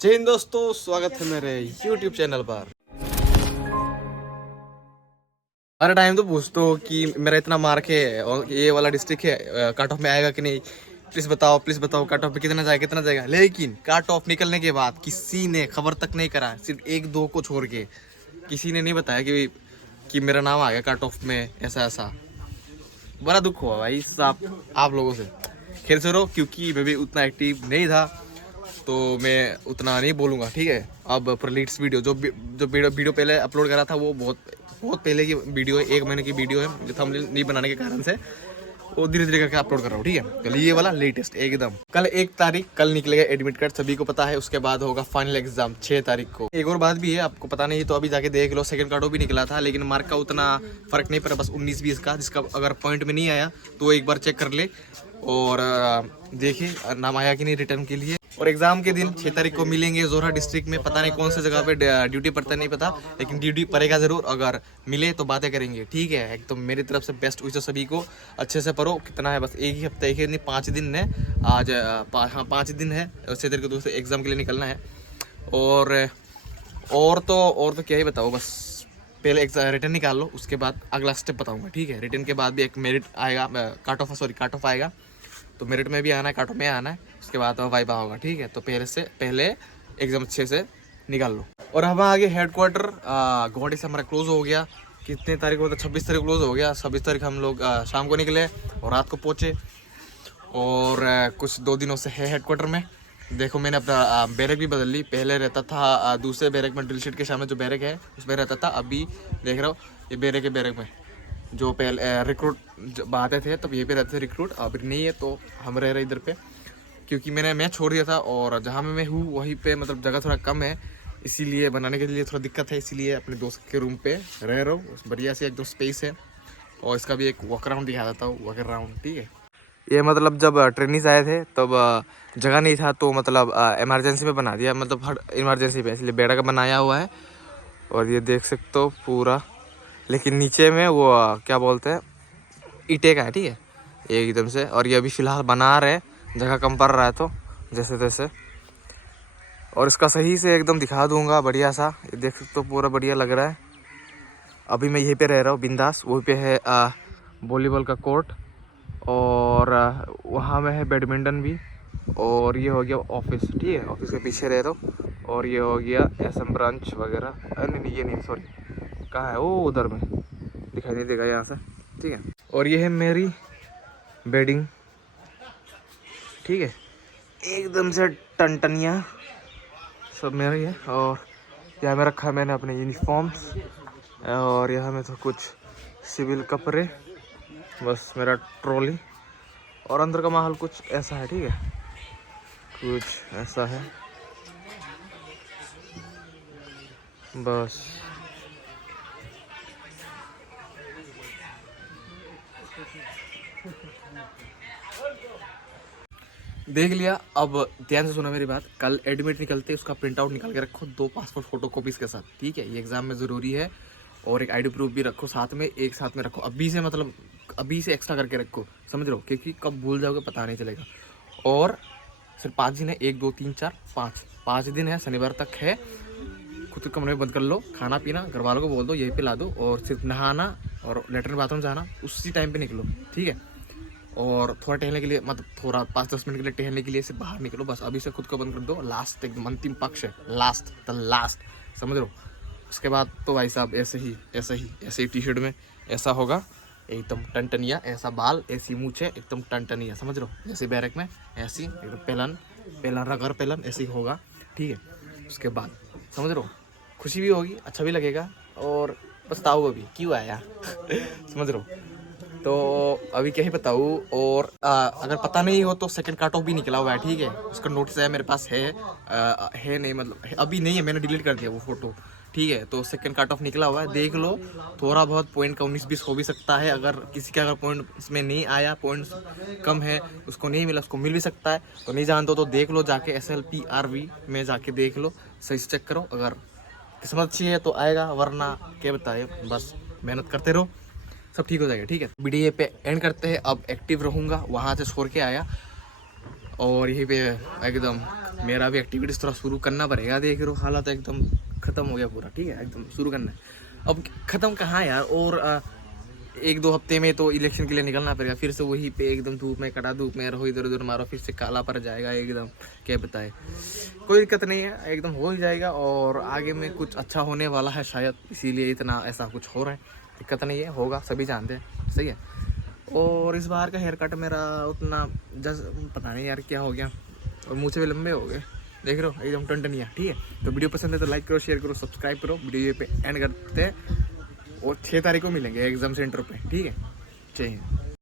जय हिंद दोस्तों, स्वागत है मेरे YouTube चैनल पर। हर टाइम तो पूछते हो कि मेरा इतना मार्क है और ये वाला डिस्ट्रिक्ट है, कट ऑफ में आएगा कि नहीं। प्लीज बताओ कट ऑफ में कितना जाएगा। लेकिन कट ऑफ निकलने के बाद किसी ने खबर तक नहीं करा, सिर्फ एक दो को छोड़ के किसी ने नहीं बताया कि मेरा नाम आ गया कट ऑफ में। ऐसा ऐसा बड़ा दुख हुआ भाई साहब आप लोगों से। खैर से रहो, क्योंकि मैं भी उतना एक्टिव नहीं था तो मैं उतना नहीं बोलूँगा, ठीक है। अब प्रीलिट्स वीडियो जो वीडियो पहले अपलोड करा था वो बहुत पहले की वीडियो है, 1 महीने की वीडियो है, जो थंबनेल नहीं बनाने के कारण से वो धीरे धीरे करके अपलोड कर रहा हूँ, ठीक है। तो ये वाला लेटेस्ट एकदम कल 1 तारीख कल निकलेगा एडमिट कार्ड, सभी को पता है। उसके बाद होगा फाइनल एग्जाम 6 तारीख को। एक और बात भी है, आपको पता नहीं तो अभी जाके देख लो, सेकंड कार्ड भी निकला था लेकिन मार्क का उतना फर्क नहीं पड़ा, बस 19-20 का। जिसका अगर पॉइंट में नहीं आया तो एक बार चेक कर ले और देखिए नाम आया कि नहीं रिटर्न के लिए। और एग्जाम के दिन 6 तारीख को मिलेंगे जोरहाट डिस्ट्रिक्ट में, पता नहीं कौन सी जगह पे ड्यूटी पड़ता नहीं पता, लेकिन ड्यूटी पड़ेगा जरूर। अगर मिले तो बातें करेंगे, ठीक है। एक तो मेरी तरफ से बेस्ट विशेस सभी को, अच्छे से पढ़ो। कितना है बस एक ही हफ्ता, एक ही नहीं 5 दिन है आज। हाँ 5 दिन है, 6 तारीख को दूसरे एग्जाम के लिए निकलना है। और तो क्या ही बताओ, बस पहले एग्जाम रिटर्न निकाल लो, उसके बाद अगला स्टेप बताऊंगा, ठीक है। रिटर्न के बाद भी एक मेरिट आएगा, कट ऑफ आएगा, तो मेरिट में भी आना है, कट ऑफ में आना है। उसके बाद वाइवा होगा, ठीक है। तो पहले एग्जाम अच्छे से निकाल लो। और हम आगे हेडक्वार्टर गुवाहाटी से हमारा क्लोज हो गया। कितने तारीख को, 26 तारीख क्लोज हो गया। 26 तारीख हम लोग शाम को निकले और रात को पहुँचे। और कुछ 2 दिनों से है हेडक्वार्टर में। देखो मैंने अपना बैरक भी बदल ली। पहले रहता था दूसरे बैरक में, ड्रिल शीट के सामने जो बैरक है उसमें रहता था। अभी देख रहा हूँ ये बैरक में जो पहले रिक्रूट आते थे तब ये पे रहते थे रिक्रूट, अब नहीं है तो हम रह रहे इधर पे, क्योंकि मैं छोड़ दिया था। और जहाँ मैं हूँ वहीं पे मतलब जगह थोड़ा कम है, इसीलिए बनाने के लिए थोड़ा दिक्कत है, इसीलिए अपने दोस्त के रूम पे रह रहा हूँ। बढ़िया से एकदम स्पेस है। और इसका भी एक वॉक राउंड दिखा देता हूँ, वॉक राउंड, ठीक है। ये मतलब जब ट्रेनिंग्स आए थे तब जगह नहीं था तो मतलब इमरजेंसी में बना दिया, मतलब हर इमरजेंसी पे, इसलिए बेड़ा का बनाया हुआ है। और ये देख सकते हो पूरा, लेकिन नीचे में वो क्या बोलते हैं, ईंटे का है, ठीक है एकदम से। और ये अभी फ़िलहाल बना रहे, जगह कम पड़ रहा है तो जैसे तैसे। और इसका सही से एकदम दिखा दूंगा बढ़िया सा। ये देख सकते हो पूरा बढ़िया लग रहा है। अभी मैं यहीं पे रह रहा हूँ बिंदास। वहीं पे है वॉलीबॉल का कोर्ट, और वहाँ में है बैडमिंटन भी। और ये हो गया ऑफिस, ठीक है, ऑफिस के पीछे रह रहा हूँ। और ये हो गया SM ब्रांच वगैरह। नहीं ये नहीं, सॉरी, कहाँ है वो, उधर में दिखाई नहीं देगा यहाँ से, ठीक है। और ये है मेरी बेडिंग, ठीक है, एकदम से टनटनिया सब मेरा ही है। और यहाँ में रखा है मैंने अपने यूनिफॉर्म्स, और यहाँ में तो कुछ सिविल कपड़े, बस मेरा ट्रॉली। और अंदर का माहौल कुछ ऐसा है, ठीक है, कुछ ऐसा है बस। देख लिया, अब ध्यान से सुना मेरी बात। कल एडमिट निकलते उसका प्रिंट आउट निकाल के रखो 2 पासपोर्ट फोटो कॉपीज के साथ, ठीक है। ये एग्जाम में ज़रूरी है। और एक ID प्रूफ भी रखो साथ में, एक साथ में रखो अभी से, मतलब अभी से एक्स्ट्रा करके रखो, समझ रहे हो, क्योंकि कब भूल जाओगे पता नहीं चलेगा। और सिर्फ 5 दिन है, 1 2 3 4 5 दिन है, शनिवार तक है। खुद कमरे में बंद कर लो, खाना पीना घर वालों को बोल दो यहीं पे ला दो, और सिर्फ नहाना और लेटरिन बाथरूम जाना उसी टाइम पे निकलो, ठीक है। और थोड़ा टहलने के लिए, मतलब थोड़ा 5-10 मिनट के लिए टहलने के लिए से बाहर निकलो, बस अभी से खुद को बंद कर दो। लास्ट एकदम अंतिम पक्ष है, लास्ट समझ लो। उसके बाद तो भाई साहब ऐसे ही टी-शर्ट में ऐसा होगा, एकदम टनटनिया, ऐसा बाल, ऐसी मूछे, एकदम टनटनिया, समझ लो, जैसे बैरक में ऐसी एकदम पेलन रगर पेलन ऐसे ही होगा, ठीक है। उसके बाद समझ लो, खुशी भी होगी, अच्छा भी लगेगा, और पछताओगे भी क्यों आया समझ लो। तो अभी क्या ही बताऊँ। और अगर पता नहीं हो तो सेकंड कट ऑफ भी निकला हुआ है, ठीक है। उसका नोटिस है मेरे पास, है नहीं, मतलब अभी नहीं है, मैंने डिलीट कर दिया वो फोटो, ठीक है। तो सेकंड कट ऑफ निकला हुआ है, देख लो। थोड़ा बहुत पॉइंट का 19-20 हो भी सकता है। अगर किसी का अगर पॉइंट इसमें नहीं आया, पॉइंट्स कम है, उसको नहीं मिला, उसको मिल भी सकता है। तो नहीं जानते हो तो देख लो जाके, SLPRV में जाके देख लो, सही से चेक करो। अगर किस्मत अच्छी है तो आएगा, वरना क्या बताए, बस मेहनत करते रहो, सब ठीक हो जाएगा, ठीक है। वीडियो पे एंड करते हैं। अब एक्टिव रहूँगा, वहाँ से छोड़ के आया और यहीं पे एकदम मेरा भी एक्टिविटीज़ थोड़ा शुरू करना पड़ेगा। देख रहे हो हालत एकदम ख़त्म हो गया पूरा, ठीक है, एकदम शुरू करना है। अब ख़त्म कहाँ यार, और 1-2 हफ्ते में तो इलेक्शन के लिए निकलना पड़ेगा, फिर से वही पे एकदम धूप में, कड़ा धूप में रहो, इधर उधर मारो, फिर से काला पड़ जाएगा एकदम, क्या बताए। कोई दिक्कत नहीं है, एकदम हो ही जाएगा, और आगे में कुछ अच्छा होने वाला है शायद, इसीलिए इतना ऐसा कुछ हो रहा है। दिक्कत नहीं है, होगा, सभी जानते हैं, सही है। और इस बार का हेयर कट मेरा उतना पता नहीं यार क्या हो गया, और मुँह से भी लंबे हो गए, देख रहे हो एकदम टनटनिया, ठीक है। तो वीडियो पसंद है तो लाइक करो, शेयर करो, सब्सक्राइब करो। वीडियो पे एंड करते हैं, और 6 तारीख को मिलेंगे एग्ज़ाम सेंटर पे, ठीक है। जय हिंद।